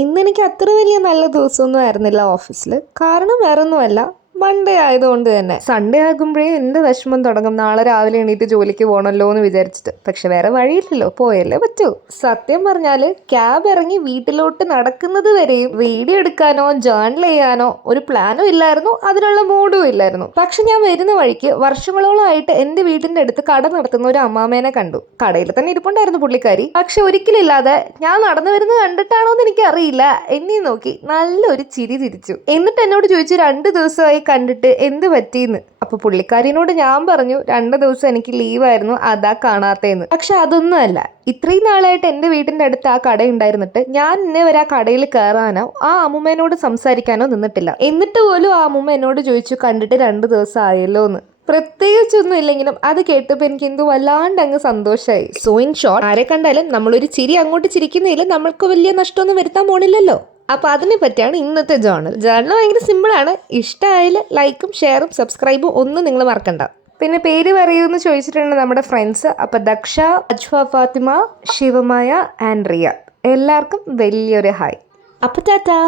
ഇന്നെനിക്ക് അത്ര വലിയ നല്ല ദിവസമൊന്നും ആയിരുന്നില്ല ഓഫീസിൽ. കാരണം വേറൊന്നുമല്ല, മൺഡേ ആയതുകൊണ്ട് തന്നെ. സൺഡേ ആകുമ്പോഴേ എൻ്റെ വിഷമം തുടങ്ങും, നാളെ രാവിലെ എണീറ്റ് ജോലിക്ക് പോകണമല്ലോ എന്ന് വിചാരിച്ചിട്ട്. പക്ഷെ വേറെ വഴിയില്ലല്ലോ, പോയല്ലേ പറ്റൂ. സത്യം പറഞ്ഞാൽ ക്യാബ് ഇറങ്ങി വീട്ടിലോട്ട് നടക്കുന്നത് വരെയും വീഡിയോ എടുക്കാനോ ജേർണൽ ചെയ്യാനോ ഒരു പ്ലാനും ഇല്ലായിരുന്നു, അതിനുള്ള മൂഡും ഇല്ലായിരുന്നു. പക്ഷെ ഞാൻ വരുന്ന വഴിക്ക് വർഷങ്ങളോളമായിട്ട് എൻ്റെ വീടിൻ്റെ അടുത്ത് കട നടത്തുന്ന ഒരു അമ്മാമേനെ കണ്ടു. കടയിൽ തന്നെ ഇരിപ്പുണ്ടായിരുന്നു പുള്ളിക്കാരി. പക്ഷെ ഒരിക്കലില്ലാതെ ഞാൻ നടന്നു വരുന്നത് കണ്ടിട്ടാണോ എന്ന് എനിക്കറിയില്ല, എന്നെ നോക്കി നല്ലൊരു ചിരി തിരിച്ചു. എന്നിട്ട് എന്നോട് ചോദിച്ചു 2 ദിവസമായി കണ്ടിട്ട് എന്ത് പറ്റിയെന്ന്. അപ്പൊ പുള്ളിക്കാരിനോട് ഞാൻ പറഞ്ഞു 2 ദിവസം എനിക്ക് ലീവായിരുന്നു, അതാ കാണാത്തേന്ന്. പക്ഷെ അതൊന്നും അല്ല, ഇത്രയും നാളായിട്ട് എൻ്റെ വീടിൻ്റെ അടുത്ത് ആ കട ഉണ്ടായിരുന്നിട്ട് ഞാൻ ഇന്നേ വരെ ആ കടയിൽ കയറാനോ ആ അമ്മൂമ്മേനോട് സംസാരിക്കാനോ നിന്നിട്ടില്ല. എന്നിട്ട് പോലും ആ അമ്മൂമ്മ എന്നോട് ചോദിച്ചു കണ്ടിട്ട് 2 ദിവസം ആയല്ലോ എന്ന്. പ്രത്യേകിച്ചൊന്നും ഇല്ലെങ്കിലും അത് കേട്ടപ്പോൾ എനിക്ക് എന്തോ വല്ലാണ്ട് അങ്ങ് സന്തോഷമായി. സോ ഇൻ ഷോർട്ട്, ആരെ കണ്ടാലും നമ്മളൊരു ചിരി അങ്ങോട്ട് ചിരിക്കുന്നതിൽ നമ്മൾക്ക് വലിയ നഷ്ടമൊന്നും വരുത്താൻ പോണില്ലല്ലോ. അപ്പോൾ അതിനെ പറ്റിയാണ് ഇന്നത്തെ ജേർണൽ. ഭയങ്കര സിമ്പിളാണ്. ഇഷ്ടമായാൽ ലൈക്കും ഷെയറും സബ്സ്ക്രൈബും ഒന്നും നിങ്ങൾ മറക്കണ്ട. പിന്നെ പേര് പറയൂന്ന് ചോദിച്ചിട്ടുണ്ട് നമ്മുടെ ഫ്രണ്ട്സ്. അപ്പോൾ ദക്ഷ, അജ്വ, ഫാത്തിമ, ശിവമായ ആൻഡ് റിയ, എല്ലാവർക്കും വലിയൊരു ഹായ്. അപ്പോൾ ടാറ്റാ.